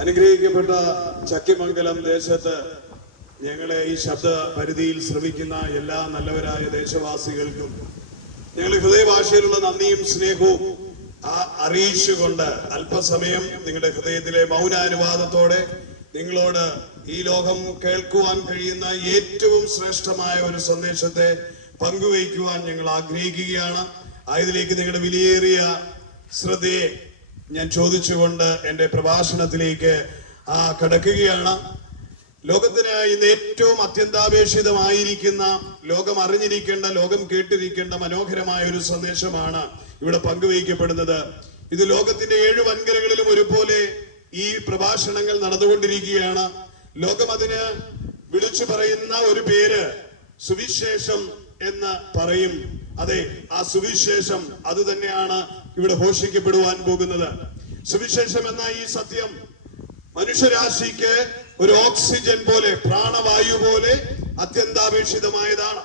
അനുഗ്രഹിക്കപ്പെട്ട ചക്കിമംഗലം ദേശത്ത് ഞങ്ങളെ ഈ ശബ്ദ പരിധിയിൽ ശ്രമിക്കുന്ന എല്ലാ നല്ലവരായ ദേശവാസികൾക്കും ഞങ്ങൾ ഹൃദയഭാഷയിലുള്ള നന്ദിയും സ്നേഹവും അറിയിച്ചുകൊണ്ട് അല്പസമയം നിങ്ങളുടെ ഹൃദയത്തിലെ മൗനാനുവാദത്തോടെ നിങ്ങളോട് ഈ ലോകം കേൾക്കുവാൻ കഴിയുന്ന ഏറ്റവും ശ്രേഷ്ഠമായ ഒരു സന്ദേശത്തെ പങ്കുവയ്ക്കുവാൻ ഞങ്ങൾ ആഗ്രഹിക്കുകയാണ്. ആയതിലേക്ക് നിങ്ങളുടെ വിലയേറിയ ശ്രദ്ധയെ ഞാൻ ചോദിച്ചുകൊണ്ട് എൻ്റെ പ്രഭാഷണത്തിലേക്ക് കടക്കുകയാണ്. ലോകത്തിന് ഇന്ന് ഏറ്റവും അത്യന്താപേക്ഷിതമായിരിക്കുന്ന, ലോകം അറിഞ്ഞിരിക്കേണ്ട, ലോകം കേട്ടിരിക്കേണ്ട മനോഹരമായ ഒരു സന്ദേശമാണ് ഇവിടെ പങ്കുവയ്ക്കപ്പെടുന്നത്. ഇത് ലോകത്തിന്റെ 7 വൻകരകളിലും ഒരുപോലെ ഈ പ്രഭാഷണങ്ങൾ നടന്നുകൊണ്ടിരിക്കുകയാണ്. ലോകം അതിന് വിളിച്ചു പറയുന്ന ഒരു പേര് സുവിശേഷം എന്ന് പറയും. അതെ, ആ സുവിശേഷം അത് തന്നെയാണ് ഇവിടെ ഘോഷിക്കപ്പെടുവാൻ പോകുന്നത്. സുവിശേഷം എന്ന ഈ സത്യം മനുഷ്യരാശിക്ക് ഒരു ഓക്സിജൻ പോലെ, പ്രാണവായു പോലെ അത്യന്താപേക്ഷിതമായതാണ്.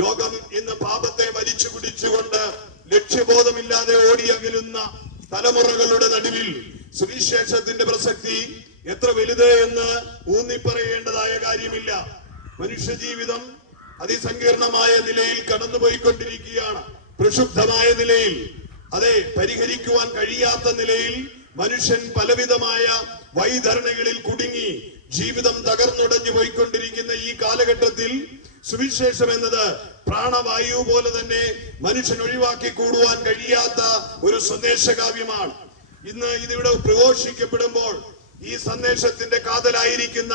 ലോകം ഇന്ന് പാപത്തെ വലിച്ചു പിടിച്ചുകൊണ്ട് ലക്ഷ്യബോധമില്ലാതെ ഓടിയകലുന്ന തലമുറകളുടെ നടുവിൽ സുവിശേഷത്തിന്റെ പ്രസക്തി എത്ര വലുത് എന്ന് ഊന്നിപ്പറയേണ്ടതായ കാര്യമില്ല. മനുഷ്യജീവിതം അതിസങ്കീർണമായ നിലയിൽ കടന്നുപോയിക്കൊണ്ടിരിക്കുകയാണ്. പ്രക്ഷുബ്ധമായ നിലയിൽ, അതെ, പരിഹരിക്കുവാൻ കഴിയാത്ത നിലയിൽ മനുഷ്യൻ പലവിധമായ വൈതരണികളിൽ കുടുങ്ങി ജീവിതം തകർന്നുടഞ്ഞു പോയിക്കൊണ്ടിരിക്കുന്ന ഈ കാലഘട്ടത്തിൽ സുവിശേഷം എന്നത് പ്രാണവായു പോലെ തന്നെ മനുഷ്യൻ ഒഴിവാക്കി കൂടുവാൻ കഴിയാത്ത ഒരു സന്ദേശകാവ്യമാണ്. ഇന്ന് ഇതിവിടെ പ്രഘോഷിക്കപ്പെടുമ്പോൾ ഈ സന്ദേശത്തിന്റെ കാതലായിരിക്കുന്ന,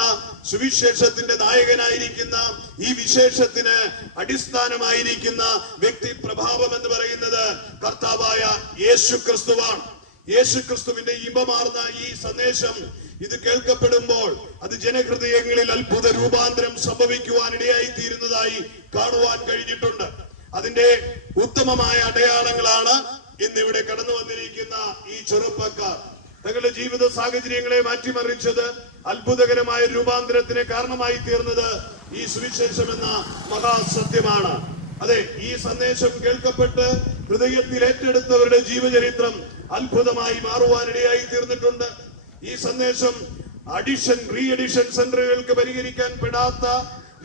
സുവിശേഷത്തിന്റെ നായകനായിരിക്കുന്ന, ഈ വിശേഷത്തിന് അടിസ്ഥാനമായിരിക്കുന്ന വ്യക്തി പ്രഭാവം എന്ന് പറയുന്നത് കർത്താവായ യേശു ക്രിസ്തുവാണ്. യേശു ക്രിസ്തുവിന്റെ ഇമ്പമാർന്ന ഈ സന്ദേശം ഇത് കേൾക്കപ്പെടുമ്പോൾ അത് ജനഹൃദയങ്ങളിൽ അത്ഭുത രൂപാന്തരം സംഭവിക്കുവാൻ ഇടയായി തീരുന്നതായി കാണുവാൻ കഴിഞ്ഞിട്ടുണ്ട്. അതിന്റെ ഉത്തമമായ അടയാളങ്ങളാണ് ഇന്നിവിടെ കടന്നു വന്നിരിക്കുന്ന ഈ ചെറുപ്പക്കാർ. തങ്ങളുടെ ജീവിത സാഹചര്യങ്ങളെ മാറ്റിമറിച്ചത്, അത്ഭുതകരമായ രൂപാന്തരത്തിന് കാരണമായി തീർന്നത് ഈ സുവിശേഷം എന്ന മഹാസത്യമാണ്. അതെ, ഈ സന്ദേശം കേൾക്കപ്പെട്ട് ഹൃദയത്തിൽ ഏറ്റെടുത്തവരുടെ ജീവചരിത്രം അത്ഭുതമായി മാറുവാനിടയായി തീർന്നിട്ടുണ്ട്. ഈ സന്ദേശം റീ അഡിഷൻ സെന്ററുകൾക്ക് പരിഹരിക്കാൻ പെടാത്ത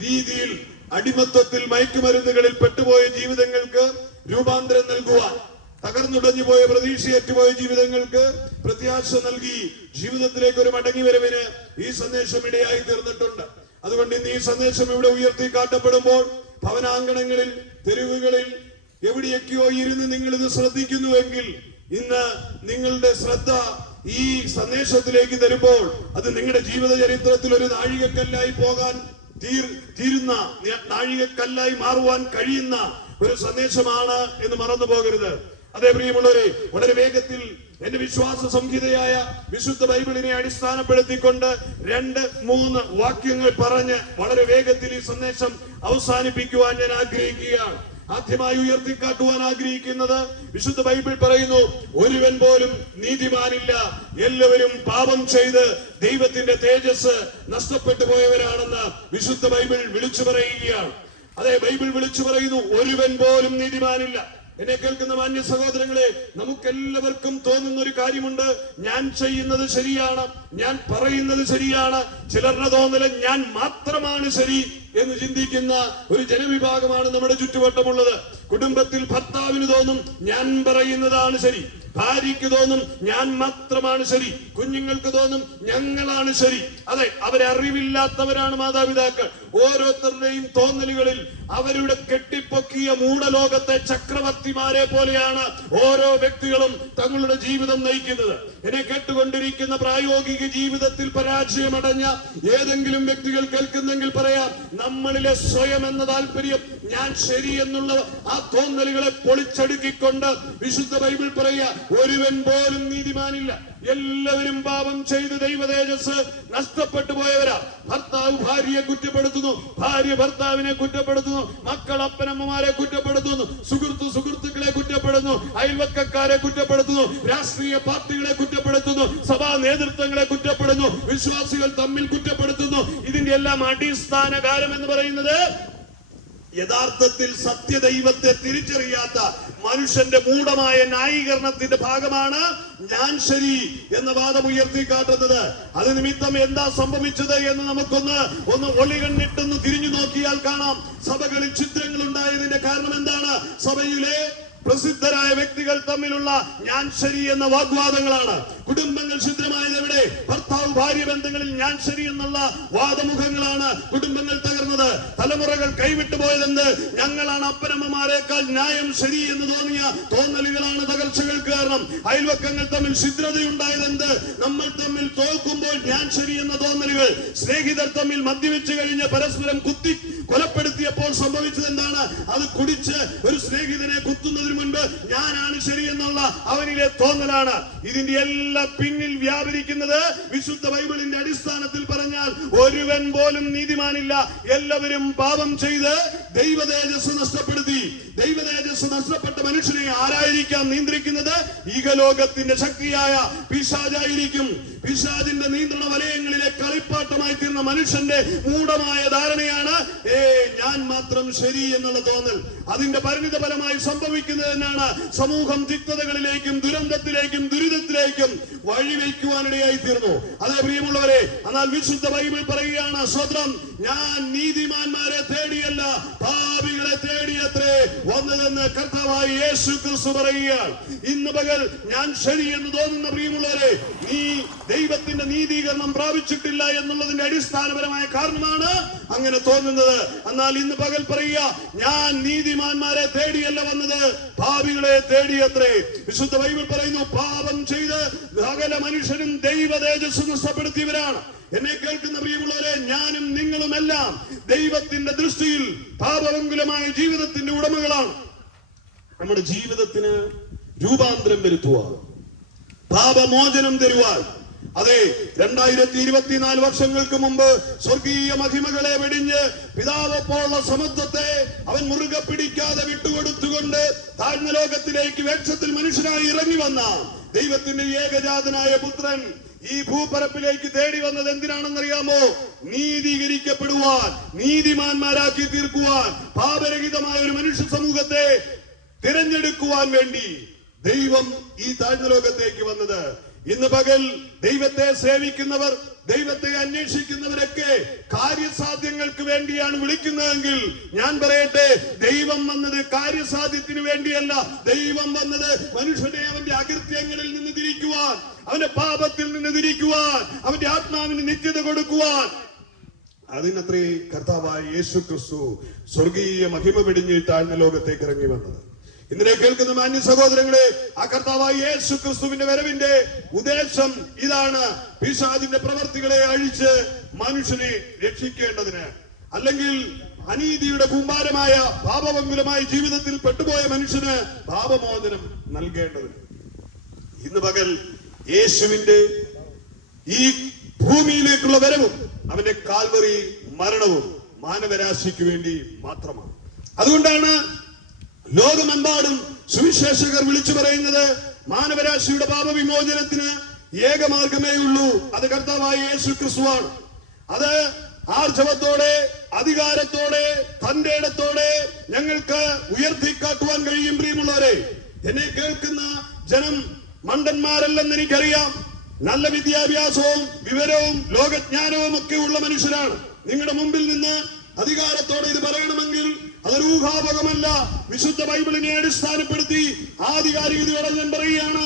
രീതിയിൽ അടിമത്വത്തിൽ, മയക്കുമരുന്നുകളിൽ പെട്ടുപോയ ജീവിതങ്ങൾക്ക് രൂപാന്തരം നൽകുവാൻ, തകർന്നുടഞ്ഞു പോയ, പ്രതീക്ഷയേറ്റുപോയ ജീവിതങ്ങൾക്ക് പ്രത്യാശ നൽകി ജീവിതത്തിലേക്ക് ഒരു മടങ്ങിവരവിന് ഈ സന്ദേശം ഇടയായി തീർന്നിട്ടുണ്ട്. അതുകൊണ്ട് ഇന്ന് ഈ സന്ദേശം ഇവിടെ ഉയർത്തി കാട്ടപ്പെടുമ്പോൾ ഭവനാങ്കണങ്ങളിൽ, തെരുവുകളിൽ എവിടെയൊക്കെയോ ഇരുന്ന് നിങ്ങൾ ഇത് ശ്രദ്ധിക്കുന്നുവെങ്കിൽ ഇന്ന് നിങ്ങളുടെ ശ്രദ്ധ ഈ സന്ദേശത്തിലേക്ക് തരുമ്പോൾ അത് നിങ്ങളുടെ ജീവിത ചരിത്രത്തിൽ ഒരു നാഴികക്കല്ലായി പോകാൻ തീരുന്ന, നാഴികക്കല്ലായി മാറുവാൻ കഴിയുന്ന ഒരു സന്ദേശമാണ് എന്ന് മറന്നു പോകരുത്. അതേ പ്രിയമുള്ളവരെ, വളരെ വേഗത്തിൽ എന്റെ വിശ്വാസ സംഹിതയായ വിശുദ്ധ ബൈബിളിനെ അടിസ്ഥാനപ്പെടുത്തിക്കൊണ്ട് 2-3 വാക്യങ്ങൾ പറഞ്ഞ് വളരെ വേഗത്തിൽ ഈ സന്ദേശം അവസാനിപ്പിക്കുവാൻ ഞാൻ ആഗ്രഹിക്കുകയാണ്. ആദ്യമായി ഉയർത്തിക്കാട്ടുവാൻ ആഗ്രഹിക്കുന്നത്, വിശുദ്ധ ബൈബിൾ പറയുന്നു, ഒരുവൻ പോലും നീതിമാനില്ല, എല്ലാവരും പാപം ചെയ്ത് ദൈവത്തിന്റെ തേജസ് നഷ്ടപ്പെട്ടു പോയവരാണെന്ന് വിശുദ്ധ ബൈബിൾ വിളിച്ചു പറയുകയാണ്. അതെ, ബൈബിൾ വിളിച്ചു പറയുന്നു, ഒരുവൻ പോലും നീതിമാനില്ല. എന്നെ കേൾക്കുന്ന മാന്യ സഹോദരങ്ങളെ, നമുക്കെല്ലാവർക്കും തോന്നുന്ന ഒരു കാര്യമുണ്ട്, ഞാൻ ചെയ്യുന്നത് ശരിയാണ്, ഞാൻ പറയുന്നത് ശരിയാണ്. ചിലരുടെ തോന്നല് ഞാൻ മാത്രമാണ് ശരി എന്ന് ചിന്തിക്കുന്ന ഒരു ജനവിഭാഗമാണ് നമ്മുടെ ചുറ്റുവട്ടമുള്ളത്. കുടുംബത്തിൽ ഭർത്താവിന് തോന്നും ഞാൻ പറയുന്നതാണ് ശരി, ഭാര്യയ്ക്ക് തോന്നും ഞാൻ മാത്രമാണ് ശരി, കുഞ്ഞുങ്ങൾക്ക് തോന്നും ഞങ്ങളാണ് ശരി. അതെ, അവരെ അറിവില്ലാത്തവരാണ് മാതാപിതാക്കൾ. ഓരോരുത്തരുടെയും തോന്നലുകളിൽ അവരുടെ കെട്ടിപ്പൊക്കിയ മൂഢലോകത്തെ ചക്രവർത്തിമാരെ പോലെയാണ് ഓരോ വ്യക്തികളും തങ്ങളുടെ ജീവിതം നയിക്കുന്നത്. എന്നെ കേട്ടുകൊണ്ടിരിക്കുന്ന പ്രായോഗിക ജീവിതത്തിൽ പരാജയമടഞ്ഞ ഏതെങ്കിലും വ്യക്തികൾ കേൾക്കുന്നെങ്കിൽ പറയാം, നമ്മളിലെ സ്വയം എന്ന താല്പര്യം, ഞാൻ ശരി എന്നുള്ള ആ തോന്നലുകളെ പൊളിച്ചടുക്കിക്കൊണ്ട് വിശുദ്ധ ബൈബിൾ പറയുക, ഒരുവൻ പോലും നീതിമാനില്ല, എല്ലാവരും പാപം ചെയ്ത് ദൈവ തേജസ് നഷ്ടപ്പെട്ടു പോയവരാ. ഭർത്താവ് ഭാര്യയെ കുറ്റപ്പെടുത്തുന്നു, ഭാര്യ ഭർത്താവിനെ കുറ്റപ്പെടുത്തുന്നു, മക്കൾ അപ്പനമ്മമാരെ കുറ്റപ്പെടുത്തുന്നു, സുഹൃത്തുക്കളെ കുറ്റപ്പെടുന്നു, അയൽവക്കക്കാരെ കുറ്റപ്പെടുത്തുന്നു, രാഷ്ട്രീയ പാർട്ടികളെ കുറ്റപ്പെടുത്തുന്നു, സഭാ നേതൃത്വങ്ങളെ കുറ്റപ്പെടുന്നു, വിശ്വാസികൾ തമ്മിൽ കുറ്റപ്പെടുത്തുന്നു. ഇതിന്റെ എല്ലാം അടിസ്ഥാന കാര്യം എന്ന് പറയുന്നത് യഥാർത്ഥത്തിൽ സത്യദൈവത്തെ തിരിച്ചറിയാത്ത മനുഷ്യന്റെ മൂഢമായ ന്യായീകരണത്തിന്റെ ഭാഗമാണ് ഞാൻ ശരി എന്ന വാദം ഉയർത്തിക്കാട്ടുന്നത്. അത് നിമിത്തം എന്താ സംഭവിച്ചത് എന്ന് നമുക്കൊന്ന് ഒളികണ്ണിട്ടൊന്ന് തിരിഞ്ഞു നോക്കിയാൽ കാണാം. സഭകളിൽ ഛിദ്രങ്ങൾ ഉണ്ടായതിന്റെ കാരണം എന്താണ്? സഭയിലെ പ്രസിദ്ധരായ വ്യക്തികൾ തമ്മിലുള്ള ഞാൻ ശരി എന്ന വാഗ്വാദങ്ങളാണ്. കുടുംബങ്ങൾ ഛിദ്രമായത് എവിടെ? ഭർത്താവ് ഭാര്യ ബന്ധങ്ങളിൽ ഞാൻ ശരിയെന്നുള്ള വാദമുഖങ്ങളാണ് കുടുംബങ്ങൾ തകർന്നത്. തലമുറകൾ കൈവിട്ടു പോയതെന്ത്? ഞങ്ങളാണ് അപ്പനമ്മമാരെക്കാൾ ന്യായം ശരി എന്ന് തോന്നിയ തോന്നലുകളാണ് തകർച്ചകൾക്ക് കാരണം. അയൽവക്കങ്ങൾ തമ്മിൽ ഛിദ്രതയുണ്ടായതെന്ത്? നമ്മൾ തമ്മിൽ തോൽക്കുമ്പോൾ ഞാൻ ശരി എന്ന തോന്നലുകൾ. സ്നേഹിതർ തമ്മിൽ മദ്യവെച്ച് കഴിഞ്ഞ് പരസ്പരം കുത്തി കൊലപ്പെടുത്തിയപ്പോൾ സംഭവിച്ചത് എന്താണ്? അത് കുടിച്ച് ഒരു സ്നേഹിതനെ കുത്തുന്നതിന് മുൻപ് ഞാനാണ് ശരി എന്നുള്ള അവനിലെ തോന്നലാണ്. ഇതിന്റെ എല്ലാം പിന്നിൽ വ്യാപരിക്കുന്നത് വിശുദ്ധ ബൈബിളിന്റെ അടിസ്ഥാനത്തിൽ പറഞ്ഞാൽ ഒരുവൻ പോലും നീതിമാനില്ല. എല്ലാവരും പാപം ചെയ്ത് ദൈവ തേജസ് നഷ്ടപ്പെടുത്തി. ദൈവ തേജസ് നഷ്ടപ്പെട്ട മനുഷ്യനെ ആരായിരിക്കാം നിയന്ത്രിക്കുന്നത്? ഈകലോകത്തിന്റെ ശക്തിയായ പിശാചായിരിക്കും. പിശാചിന്റെ നിയന്ത്രണ വലയങ്ങളിലെ കളിപ്പാട്ടമായി തീർന്ന മനുഷ്യന്റെ മൂഢമായ ധാരണയാണ് ഞാൻ മാത്രം ശരി എന്നുള്ള തോന്നൽ. അതിന്റെ പരിണിത ഫലമായി സംഭവിക്കുന്നത് തന്നെയാണ് സമൂഹം തിക്തതകളിലേക്കും ദുരന്തത്തിലേക്കും ദുരിതത്തിലേക്കും വഴിവെക്കുവാനിടയായി തീർന്നു. അതേ പ്രിയമുള്ളവരെ, എന്നാൽ വിശുദ്ധ ബൈബിൾ പറയുകയാണ്, സ്വതന്ത്രം ഞാൻ നീതിമാന്മാരെ തേടിയല്ല പാപികളെ തേടിയത്രേ വന്നതെന്ന് കർത്താവായ യേശു ക്രിസ്തു പറയുകയാണ്. ഇന്ന് പകൽ ഞാൻ ശരിയെന്ന് തോന്നുന്ന പ്രിയമുള്ളവരെ, നീ ദൈവത്തിന്റെ നീതീകരണം പ്രാപിച്ചിട്ടില്ല എന്നുള്ളതിന്റെ അടിസ്ഥാനപരമായ കാരണമാണ് അങ്ങനെ തോന്നുന്നത്. എന്നാൽ ഇന്ന് പകൽ പറയുക, ഞാൻ നീതിമാന്മാരെ തേടിയല്ല വന്നത് പാപികളെ തേടിയത്രേ. വിശുദ്ധ ബൈബിൾ പറയുന്നു, പാപം ചെയ്ത് സകല മനുഷ്യനും ദൈവ തേജസ് നഷ്ടപ്പെടുത്തിയവരാണ്. എന്നെ കേൾക്കുന്ന പ്രിയമുള്ളവരെ, ഞാനും നിങ്ങളുമെല്ലാം ദൈവത്തിന്റെ ദൃഷ്ടിയിൽ പാപമംഗലമായ ജീവിതത്തിന്റെ ഉടമകളാണ്. നമ്മുടെ ജീവിതത്തിന് രൂപാന്തരം വരുത്തുവാൻ, പാപമോചനം തരുവാൻ, അതെ 2024 വർഷങ്ങൾക്ക് മുമ്പ് സ്വർഗീയ മഹിമകളെ വെടിഞ്ഞ് പിതാവൊപ്പമുള്ള സമത്വത്തെ അവൻ മുറുകെ പിടിക്കാതെ വിട്ടുകൊടുത്തുകൊണ്ട് താഴ്ന്ന ലോകത്തിലേക്ക് വേഷത്തിൽ മനുഷ്യനായി ഇറങ്ങി വന്ന ദൈവത്തിന്റെ ഏകജാതനായ പുത്രൻ ഈ ഭൂപരപ്പിലേക്ക് തേടി വന്നത് എന്തിനാണെന്നറിയാമോ? നീതീകരിക്കപ്പെടുവാൻ, നീതിമാന്മാരാക്കി തീർക്കുവാൻ, പാപരഹിതമായ ഒരു മനുഷ്യ സമൂഹത്തെ തിരഞ്ഞെടുക്കുവാൻ വേണ്ടി ദൈവം ഈ താഴ്ന്ന ലോകത്തേക്ക് വന്നത്. ഇന്ന് പകൽ ദൈവത്തെ സേവിക്കുന്നവർ, ദൈവത്തെ അന്വേഷിക്കുന്നവരൊക്കെ കാര്യസാധ്യങ്ങൾക്ക് വേണ്ടിയാണ് വിളിക്കുന്നതെങ്കിൽ ഞാൻ പറയട്ടെ, ദൈവം വന്നത് കാര്യസാധ്യത്തിന് വേണ്ടിയല്ല. ദൈവം വന്നത് മനുഷ്യനെ അവന്റെ അകൃത്യങ്ങളിൽ നിന്ന് തിരിക്കുവാൻ, അവന്റെ പാപത്തിൽ നിന്ന് തിരിക്കുവാൻ, അവന്റെ ആത്മാവിന് നിത്യത കൊടുക്കുവാൻ. അതിനത്രേ കർത്താവായ യേശു ക്രിസ്തു സ്വർഗീയ മഹിമ വെടിഞ്ഞ് താഴ്ന്ന ലോകത്തേക്ക് ഇറങ്ങി വന്നത്. ഇന്നലെ കേൾക്കുന്ന മാന്യ സഹോദരങ്ങളെ, ആ കർത്താവായ യേശു ക്രിസ്തുവിന്റെ വരവിന്റെ ഉദ്ദേശം ഇതാണ്: പിശാചിന്റെ പ്രവർത്തികളെ അഴിച്ച് മനുഷ്യനെ രക്ഷിക്കേണ്ടതിന്, അല്ലെങ്കിൽ അനീതിയുടെ കൂമ്പാരമായ പാപമംഗലമായ ജീവിതത്തിൽ പെട്ടുപോയ മനുഷ്യന് പാപമോചനം നൽകേണ്ടതിന്. ഇന്ന് പകൽ യേശുവിന്റെ ഈ ഭൂമിയിലേക്കുള്ള വരവും അവന്റെ കാൽവറി മരണവും മാനവരാശിക്ക് വേണ്ടി മാത്രമാണ്. അതുകൊണ്ടാണ് ലോകമെമ്പാടും സുവിശേഷകർ വിളിച്ചു പറയുന്നത്, മാനവരാശിയുടെ പാപവിമോചനത്തിന് ഏകമാർഗമേ ഉള്ളൂ, അത് കർത്താവായ യേശു ക്രിസ്തുവാണ്. അത് ആർജവത്തോടെ, അധികാരത്തോടെ, തന്റെ ഇടത്തോടെ ഞങ്ങൾക്ക് ഉയർത്തിക്കാട്ടുവാൻ കഴിയും. പ്രിയമുള്ളവരെ, എന്നെ കേൾക്കുന്ന ജനം മണ്ടന്മാരല്ലെന്ന് എനിക്കറിയാം. നല്ല വിദ്യാഭ്യാസവും വിവരവും ലോകജ്ഞാനവും ഒക്കെ ഉള്ള മനുഷ്യരാണ്. നിങ്ങളുടെ മുമ്പിൽ നിന്ന് അധികാരത്തോടെ ഇത് പറയണമെങ്കിൽ അതൊരു ഊഹാപകമല്ല. വിശുദ്ധ ബൈബിളിനെ അടിസ്ഥാനപ്പെടുത്തി ആധികാരികതയോടെ ഞാൻ പറയുകയാണ്,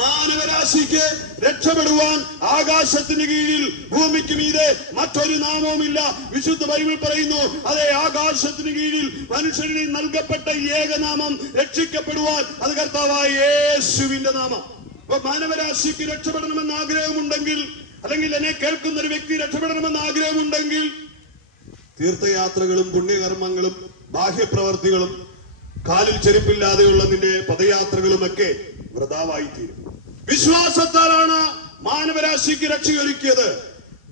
മാനവരാശിക്ക് രക്ഷപ്പെടുവാൻ ആകാശത്തിന് കീഴിൽ ഭൂമിക്ക് മീതെ മറ്റൊരു നാമവുമില്ല. വിശുദ്ധ ബൈബിൾ പറയുന്നു, അതേ ആകാശത്തിന് കീഴിൽ മനുഷ്യന് നൽകപ്പെട്ട ഏകനാമം രക്ഷിക്കപ്പെടുവാൻ അത് കർത്താവായ യേശുവിന്റെ നാമം. അപ്പൊ മാനവരാശിക്ക് രക്ഷപ്പെടണമെന്ന് ആഗ്രഹമുണ്ടെങ്കിൽ, അല്ലെങ്കിൽ എന്നെ കേൾക്കുന്ന ഒരു വ്യക്തി രക്ഷപ്പെടണമെന്ന് ആഗ്രഹമുണ്ടെങ്കിൽ, തീർത്ഥയാത്രകളും പുണ്യകർമ്മങ്ങളും ബാഹ്യപ്രവർത്തികളും കാലിൽ ചെരുപ്പില്ലാതെയുള്ള നിന്റെ പദയാത്രകളുമൊക്കെ വൃഥാവായിത്തീരും. വിശ്വാസത്താലാണ് മാനവരാശിക്ക് രക്ഷയൊരുക്കിയത്.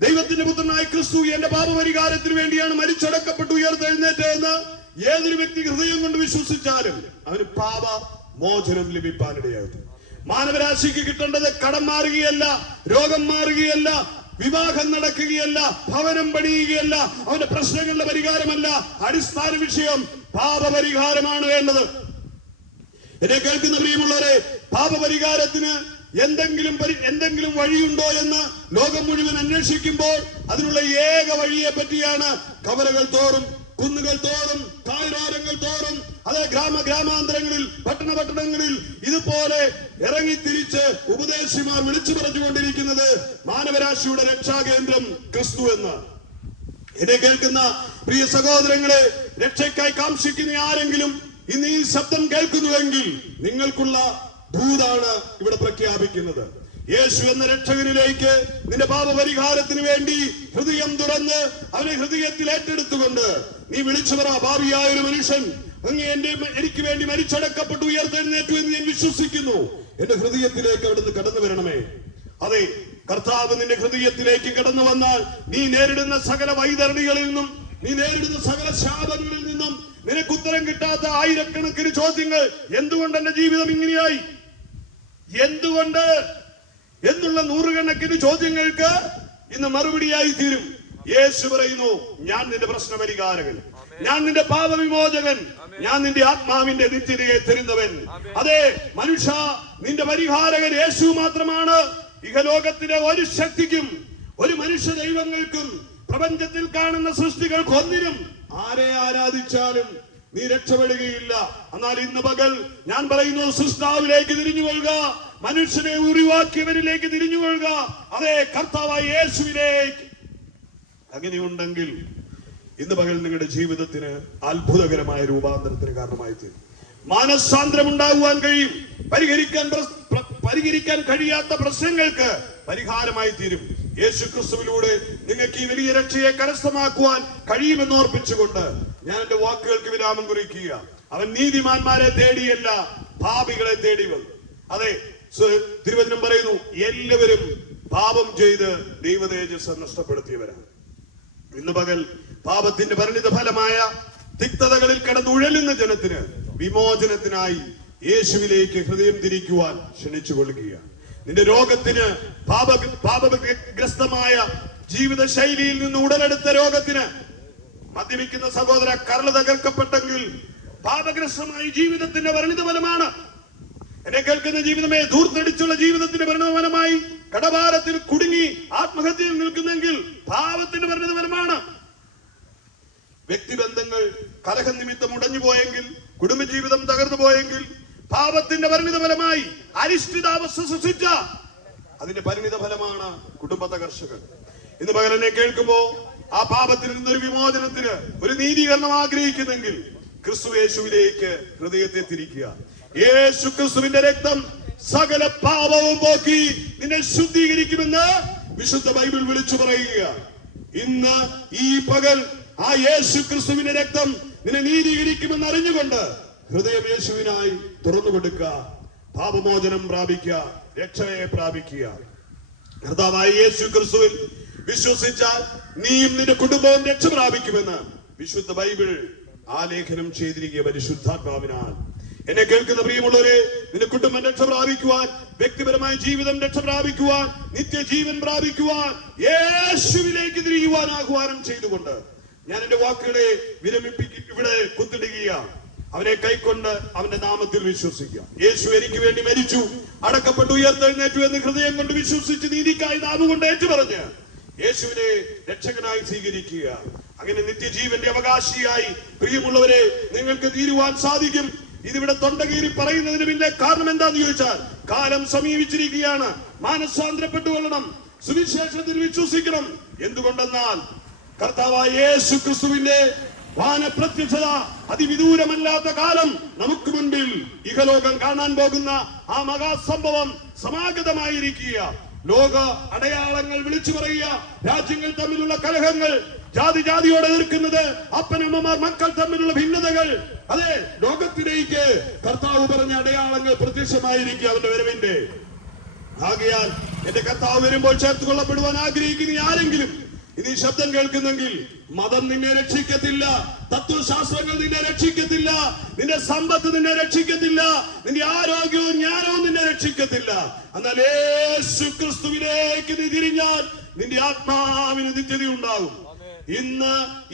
ദൈവത്തിന്റെ പുത്രനായ ക്രിസ്തു എന്റെ പാപപരിഹാരത്തിന് വേണ്ടിയാണ് മരിച്ചടക്കപ്പെട്ടു ഉയർത്തെഴുന്നേറ്റതെന്ന് ഏതൊരു വ്യക്തി ഹൃദയം കൊണ്ട് വിശ്വസിച്ചാലും അവന് പാപ മോചനം ലഭിക്കാനിടയാകും. മാനവരാശിക്ക് കിട്ടേണ്ടത് കടം മാറുകയല്ല, രോഗം മാറുകയല്ല, വിവാഹം നടക്കുകയല്ല, ഭവനം പണിയുകയല്ല, അവന്റെ പ്രശ്നങ്ങളുടെ പരിഹാരമല്ല. അടിസ്ഥാന വിഷയം പാപപരിഹാരമാണ് വേണ്ടത്. എന്നെ കേൾക്കുന്ന പ്രിയമുള്ളവരെ, പാപപരിഹാരത്തിന് എന്തെങ്കിലും വഴിയുണ്ടോ എന്ന് ലോകം മുഴുവൻ അന്വേഷിക്കുമ്പോൾ അതിനുള്ള ഏക വഴിയെ പറ്റിയാണ് കവലകൾ തോറും കുന്നുകൾ തോറും കായലോരങ്ങൾ തോറും അതേ ഗ്രാമാന്തരങ്ങളിൽ പട്ടണങ്ങളിൽ ഇതുപോലെ ഇറങ്ങിത്തിരിച്ച് ഉപദേശിമാർ വിളിച്ചു പറഞ്ഞുകൊണ്ടിരിക്കുന്നത് മാനവരാശിയുടെ രക്ഷാകേന്ദ്രം ക്രിസ്തു എന്ന്. എന്നെ കേൾക്കുന്ന പ്രിയ സഹോദരങ്ങളെ, രക്ഷയ്ക്കായി കാംക്ഷിക്കുന്ന ആരെങ്കിലും ഇന്ന് ഈ ശബ്ദം കേൾക്കുന്നുവെങ്കിൽ നിങ്ങൾക്കുള്ള ദൂതാണ് ഇവിടെ പ്രഖ്യാപിക്കുന്നത്. യേശു എന്ന രക്ഷകനിലേക്ക് നിന്റെ പാപപരിഹാരത്തിന് വേണ്ടി ഹൃദയം തുറന്ന് അവനെ ഹൃദയത്തിൽ ഏറ്റെടുത്തുകൊണ്ട് നീ വിളിച്ചു പറ, ഭാവിയായ ഒരു മനുഷ്യൻ അങ്ങ് എനിക്ക് വേണ്ടി മരിച്ചടക്കപ്പെട്ടു ഉയർത്തെഴുന്നേറ്റു എന്ന് ഞാൻ വിശ്വസിക്കുന്നു. എന്റെ ഹൃദയത്തിലേക്ക് അവിടുന്ന് കടന്നു വരണമേ. അതെ, കർത്താവ് നിന്റെ ഹൃദയത്തിലേക്ക് കടന്നു വന്നാൽ നീ നേരിടുന്ന സകല വൈതരണികളിൽ നിന്നും, നീ നേരിടുന്ന സകല ശാപങ്ങളിൽ നിന്നും നിനക്ക് ഉത്തരം കിട്ടാത്ത ആയിരക്കണക്കിന് ചോദ്യങ്ങൾ, എന്തുകൊണ്ട് എന്റെ ജീവിതം ഇങ്ങനെയായി, എന്തുകൊണ്ട് എന്നുള്ള നൂറുകണക്കിന് ചോദ്യങ്ങൾക്ക് ഇന്ന് മറുപടിയായി തീരും. യേശു പറയുന്നു, ഞാൻ നിന്റെ പ്രശ്നപരിഹാരകൻ, ഞാൻ നിന്റെ പാപവിമോചകൻ, ഞാൻ നിന്റെ ആത്മാവിന്റെ നിത്യതയെ തരുന്നവൻ. അതെ മനുഷ്യ, നിന്റെ പരിഹാരകൻ യേശു മാത്രമാണ്. ഇഹലോകത്തിലെ ഒരു ശക്തിക്കും, ഒരു മനുഷ്യ ദൈവങ്ങൾക്കും, പ്രപഞ്ചത്തിൽ കാണുന്ന സൃഷ്ടികൾക്കൊന്നിനും ആരെ ആരാധിച്ചാലും നീ രക്ഷപ്പെടുകയില്ല. എന്നാൽ ഇന്ന് പകൽ ഞാൻ പറയുന്നു, സൃഷ്ടാവിലേക്ക് തിരിഞ്ഞുകൊള്ളുക, മനുഷ്യനെ ഉരുവാക്കിയവരിലേക്ക് തിരിഞ്ഞുകൊള്ളുക. അതേ കർത്താവായ യേശുവിലേക്ക്. അങ്ങനെയുണ്ടെങ്കിൽ ഇന്ന് പകൽ നിങ്ങളുടെ ജീവിതത്തിന് അത്ഭുതകരമായ രൂപാന്തരത്തിന് കാരണമായി തീരും. മാനസാന്തരം ഉണ്ടാകുവാൻ കഴിയും. പരിഹരിക്കാൻ കഴിയാത്ത പ്രശ്നങ്ങൾക്ക് പരിഹാരമായി തീരും. യേശു ക്രിസ്തുവിലൂടെ നിങ്ങൾക്ക് ഈ വലിയ രക്ഷയെ കരസ്ഥമാക്കുവാൻ കഴിയുമെന്ന് ഓർപ്പിച്ചുകൊണ്ട് ഞാൻ എന്റെ വാക്കുകൾക്ക് വിരാമം കുറിക്കുക. അവൻ നീതിമാന്മാരെ തേടിയല്ല, പാപികളെ തേടി വന്നു. അതെ, തിരുവചനം പറയുന്നു, എല്ലാവരും പാപം ചെയ്ത് ദൈവതേജസ് നഷ്ടപ്പെടുത്തിയവരാണ്. ഇന്ന് പകൽ പാപത്തിന്റെ പരിണിത ഫലമായ തിക്തതകളിൽ കടന്നുഴലുന്ന ജനത്തിന് വിമോചനത്തിനായി യേശുവിലേക്ക് ഹൃദയം തിരിക്കുവാൻ ക്ഷണിച്ചുകൊള്ളുക. നിന്റെ രോഗത്തിന്, പാപഗ്രസ്തമായ ജീവിത ശൈലിയിൽ നിന്ന് ഉടലെടുത്ത രോഗത്തിന്, മദ്യപിക്കുന്ന സഹോദര, കരൾ തകർക്കപ്പെട്ടെങ്കിൽ പാപഗ്രസ്തമായ ജീവിതത്തിന്റെ പരിണിത ഫലമാണ്. എന്നെ കേൾക്കുന്ന ജീവിതമേ, ധൂർത്തടിച്ചുള്ള ജീവിതത്തിന്റെ പരിണതഫലമായി കടഭാരത്തിൽ കുടുങ്ങി ആത്മഹത്യയിൽ നിൽക്കുന്നെങ്കിൽ പാപത്തിന്റെ പരിണതഫലമാണ്. വ്യക്തിബന്ധങ്ങൾ കലഹ നിമിത്തം ഉടഞ്ഞു പോയെങ്കിൽ, കുടുംബജീവിതം തകർന്നു പോയെങ്കിൽ പാപത്തിന്റെ പരിണിതഫലമായി അരിഷ്ടിതാവസ്ഥ സൃഷ്ടിച്ച അതിന്റെ പരിണിതഫലമാണ് കുടുംബ തകർച്ചകൾ. ഇന്ന് പകലെന്നെ കേൾക്കുമ്പോ ആ പാപത്തിൽ നിന്നൊരു വിമോചനത്തിന്, ഒരു നീതീകരണം ആഗ്രഹിക്കുന്നെങ്കിൽ ക്രിസ്തു യേശുവിലേക്ക് ഹൃദയത്തെ തിരിക്കുക. യേശു ക്രിസ്തുവിന്റെ രക്തം സകല പാപവും പോക്കി നിന്നെ ശുദ്ധീകരിക്കുമെന്ന് വിശുദ്ധ ബൈബിൾ വിളിച്ചു പറയുക. ഇന്ന് ഈ പകൽ ആ യേശു ക്രിസ്തുവിന്റെ രക്തം നിന്നെ നീതീകരിക്കുമെന്ന് അറിഞ്ഞുകൊണ്ട് ഹൃദയം യേശുവിനായി തുറന്നു കൊടുക്കുക. പാപമോചനം പ്രാപിക്കുക, രക്ഷയെ പ്രാപിക്കുക. കർത്താവായ യേശു ക്രിസ്തുവിൽ വിശ്വസിച്ചാൽ നീയും നിന്റെ കുടുംബവും രക്ഷ പ്രാപിക്കുമെന്ന് വിശുദ്ധ ബൈബിൾ ആലേഖനം ചെയ്തിരിക്കുക പരിശുദ്ധാത്മാവിനാൽ. എന്നെ കേൾക്കുന്ന പ്രിയമുള്ളവരെ, നിന്റെ കുടുംബം രക്ഷ പ്രാപിക്കുവാൻ, വ്യക്തിപരമായ ജീവിതം രക്ഷ പ്രാപിക്കുവാൻ, നിത്യജീവൻ പ്രാപിക്കുവാൻ യേശുവിലേക്ക് തിരിയുവാൻ ആഹ്വാനം ചെയ്തുകൊണ്ട് ഞാൻ എന്റെ വാക്കുകളെ ഇവിടെ കുത്തിടുകയാണ്. അവനെ കൈക്കൊണ്ട് അവന്റെ നാമത്തിൽ വിശ്വസിക്കുക. യേശു എനിക്ക് വേണ്ടി മരിച്ചു, അടക്കപ്പെട്ടു, ഉയർത്തെഴുന്നേറ്റു എന്ന് ഹൃദയം കൊണ്ട് വിശ്വസിച്ച് നീതിക്കായി നാവുകൊണ്ട് ഏറ്റുപറഞ്ഞ് യേശുവിനെ രക്ഷകനായി സ്വീകരിക്കുക. അങ്ങനെ നിത്യജീവന്റെ അവകാശിയായി പ്രിയമുള്ളവരെ നിങ്ങൾക്ക് തീരുവാൻ സാധിക്കും. ഇതിവിടെ തൊണ്ടകീറി പറയുന്നതിന് പിന്നെ കാരണം എന്താന്ന് ചോദിച്ചാൽ, കാലം സമീപിച്ചിരിക്കുകയാണ്. മാനസാന്തരപ്പെട്ടുകൊള്ളണം, സുവിശേഷത്തിൽ വിശ്വസിക്കണം. എന്തുകൊണ്ടെന്നാൽ കർത്താവായ യേശു ക്രിസ്തുവിന്റെ വാനപ്രത്യക്ഷത അതിവിദൂരമല്ലാത്ത കാലം നമുക്ക് മുൻപിൽ ഇഹലോകം കാണാൻ പോകുന്ന ആ മഹാസംഭവം സമാഗതമായിരിക്കുക. ലോക അടയാളങ്ങൾ വിളിച്ചു പറയുക, രാജ്യങ്ങൾ തമ്മിലുള്ള കലഹങ്ങൾ, ജാതിയോടെ എതിർക്കുന്നത്, അപ്പനമ്മമാർ മക്കൾ തമ്മിലുള്ള ഭിന്നതകൾ, അതെ ലോകത്തിലേക്ക് കർത്താവ് പറഞ്ഞ അടയാളങ്ങൾ പ്രത്യക്ഷമായിരിക്കുക അവന്റെ വരവിന്റെ. ആകയാൽ എന്റെ കർത്താവ് വരുമ്പോൾ ചേർത്ത് കൊള്ളപ്പെടുവാൻ ആഗ്രഹിക്കുന്ന ആരെങ്കിലും ഇനി ശബ്ദം കേൾക്കുന്നെങ്കിൽ, മതം നിന്നെ രക്ഷിക്കത്തില്ല, തത്വശാസ്ത്രങ്ങൾ നിന്നെ രക്ഷിക്കത്തില്ല, നിന്റെ സമ്പത്ത് നിന്നെ രക്ഷിക്കത്തില്ല, നിന്റെ ആരോഗ്യവും ജ്ഞാനവും നിന്നെ രക്ഷിക്കത്തില്ല. എന്നാൽ യേശു ക്രിസ്തുവിലേക്ക് നീ തിരിഞ്ഞാൽ നിന്റെ ആത്മാവിന് നിത്യത ഉണ്ടാകും. ഇന്ന്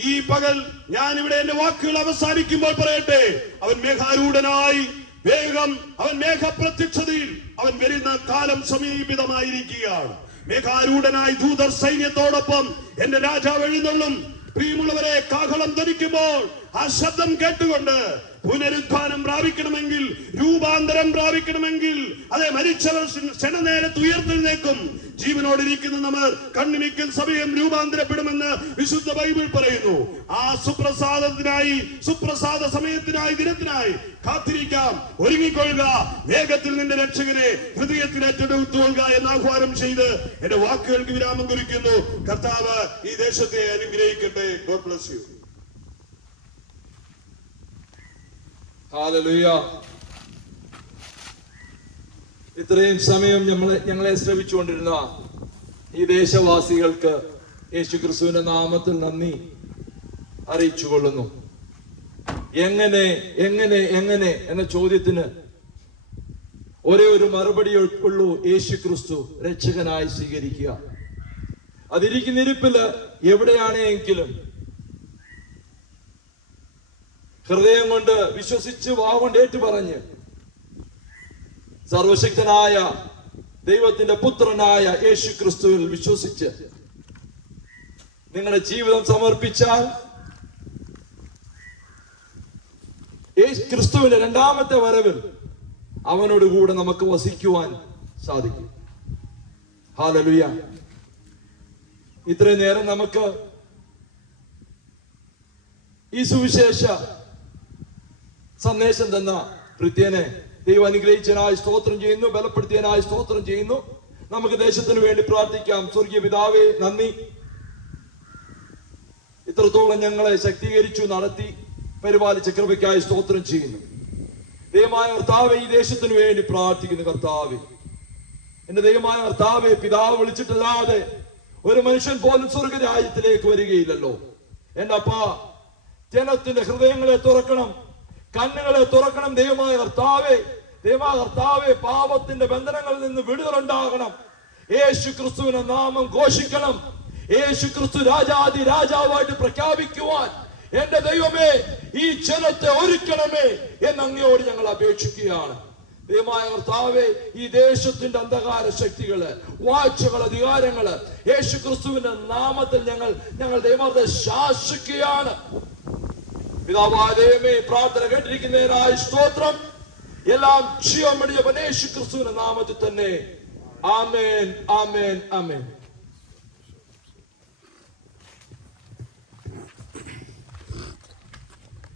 ഈ പകൽ ഞാൻ ഇവിടെ എന്റെ വാക്കുകൾ അവസാനിക്കുമ്പോൾ പറയട്ടെ, അവൻ മേഘാരൂഢനായി വേഗം, അവൻ മേഘപ്രത്യക്ഷതയിൽ അവൻ വരുന്ന കാലം സമീപിതമായിരിക്കുകയാണ്. മേഘാരൂഢനായി ദൂതർ സൈന്യത്തോടൊപ്പം എന്റെ രാജാവ് എഴുന്നള്ളും. പ്രിയമുള്ളവരെ, കാഹളം ധരിക്കുമ്പോൾ ആ ശബ്ദം കേട്ടുകൊണ്ട് പുനരുദ്ധാനം പ്രാപിക്കണമെങ്കിൽ, രൂപാന്തരം പ്രാപിക്കണമെങ്കിൽ, അതെ, മരിച്ചവർ ക്ഷണനേരത്ത് ഉയർത്തെഴുന്നേക്കും. ജീവനോടിരിക്കുന്ന നമ്മൾ കണ്ണിമിക്കൽ സമയം രൂപാന്തരപ്പെടുമെന്ന് വിശുദ്ധ ബൈബിൾ പറയുന്നു. ആ സുപ്രസാദത്തിനായി, സുപ്രസാദ സമയത്തിനായി, ദിനത്തിനായി കാത്തിരിക്കാം. ഒരുങ്ങിക്കൊള്ളുക. വേഗത്തിൽ നിന്റെ രക്ഷകനെ ഹൃദയത്തിൽ ഏറ്റെടുത്തുകൊള്ളുക എന്ന് ആഹ്വാനം ചെയ്ത് എന്റെ വാക്കുകൾക്ക് വിരാമം കുറിക്കുന്നു. കർത്താവ് ഈ ദേശത്തെ അനുഗ്രഹിക്കട്ടെ. God bless you. ഹല്ലേലൂയ. ഇത്രയും സമയം ഞങ്ങളെ ശ്രവിച്ചുകൊണ്ടിരുന്ന ഈ ദേശവാസികൾക്ക് യേശുക്രിസ്തുവിന്റെ നാമത്തിൽ നന്ദി അറിയിച്ചു കൊള്ളുന്നു. എങ്ങനെ എങ്ങനെ എങ്ങനെ എന്ന ചോദ്യത്തിന് ഒരേ ഒരു മറുപടി ഉള്ളൂ: യേശുക്രിസ്തു രക്ഷകനായി സ്വീകരിക്കുക. അതിരിക്കുന്ന ഇരിപ്പില് എവിടെയാണെങ്കിലും ഹൃദയം കൊണ്ട് വിശ്വസിച്ച് വാവുകൊണ്ട് ഏറ്റുപറഞ്ഞ് സർവശക്തനായ ദൈവത്തിന്റെ പുത്രനായ യേശു ക്രിസ്തുവിൽ വിശ്വസിച്ച് നിങ്ങളുടെ ജീവിതം സമർപ്പിച്ചാൽ ക്രിസ്തുവിന്റെ രണ്ടാമത്തെ വരവിൽ അവനോട് കൂടെ നമുക്ക് വസിക്കുവാൻ സാധിക്കും. ഹല്ലേലൂയ. ഇത്രയും നേരം നമുക്ക് ഈ സുവിശേഷ സന്ദേശം തന്ന പ്രിത്യനെ ദൈവം അനുഗ്രഹിച്ചതിനായി സ്തോത്രം ചെയ്യുന്നു, ബലപ്പെടുത്തിയതിനായി സ്തോത്രം ചെയ്യുന്നു. നമുക്ക് ദേശത്തിന് വേണ്ടി പ്രാർത്ഥിക്കാം. സ്വർഗീയ പിതാവേ, നന്ദി. ഇത്രത്തോളം ഞങ്ങളെ ശക്തീകരിച്ചു, നടത്തി, പരിപാലിച്ച കൃപയ്ക്കായി സ്തോത്രം ചെയ്യുന്നു. ദൈവമായ കർത്താവേ, ഈ ദേശത്തിന് വേണ്ടി പ്രാർത്ഥിക്കുന്നു. കർത്താവേ, എന്റെ ദൈവമായ കർത്താവേ, പിതാവ് വിളിച്ചിട്ടല്ലാതെ ഒരു മനുഷ്യൻ പോലും സ്വർഗരാജ്യത്തിലേക്ക് വരികയില്ലല്ലോ. എന്റെ അപ്പ, ജനത്തിന്റെ ഹൃദയങ്ങളെ തുറക്കണം, കണ്ണുകളെ തുറക്കണം. ദൈവമായ കർത്താവേ, ദൈവമായ കർത്താവേ, പാപത്തിന്റെ ബന്ധനങ്ങളിൽ നിന്ന് വിടുതലുണ്ടാകണം. യേശു ക്രിസ്തുവിന്റെ നാമം ഘോഷിക്കണം. യേശു ക്രിസ്തു രാജാതി രാജാവായിട്ട് പ്രഖ്യാപിക്കുവാൻ എന്റെ ദൈവമേ, ഈ ജനത്തെ ഒരുക്കണമേ എന്ന് അങ്ങയോട് ഞങ്ങൾ അപേക്ഷിക്കുകയാണ്. ദൈവമായ കർത്താവേ, ഈ ദേശത്തിന്റെ അന്ധകാര ശക്തികള്, വാഴ്ചകൾ, അധികാരങ്ങള് യേശു ക്രിസ്തുവിന്റെ നാമത്തിൽ ഞങ്ങൾ ദൈവത്തെ ശാസിക്കുകയാണ്. പിതാവായ ദൈവമേ, പ്രാർത്ഥന കേട്ടിരിക്കുന്നതിനായി സ്തോത്രം. എല്ലാം ചെയ്യാൻ വേണ്ടിയ യേശു ക്രിസ്തുവിന്റെ നാമത്തിൽ തന്നെ. ആമേൻ, ആമേൻ, ആമേൻ.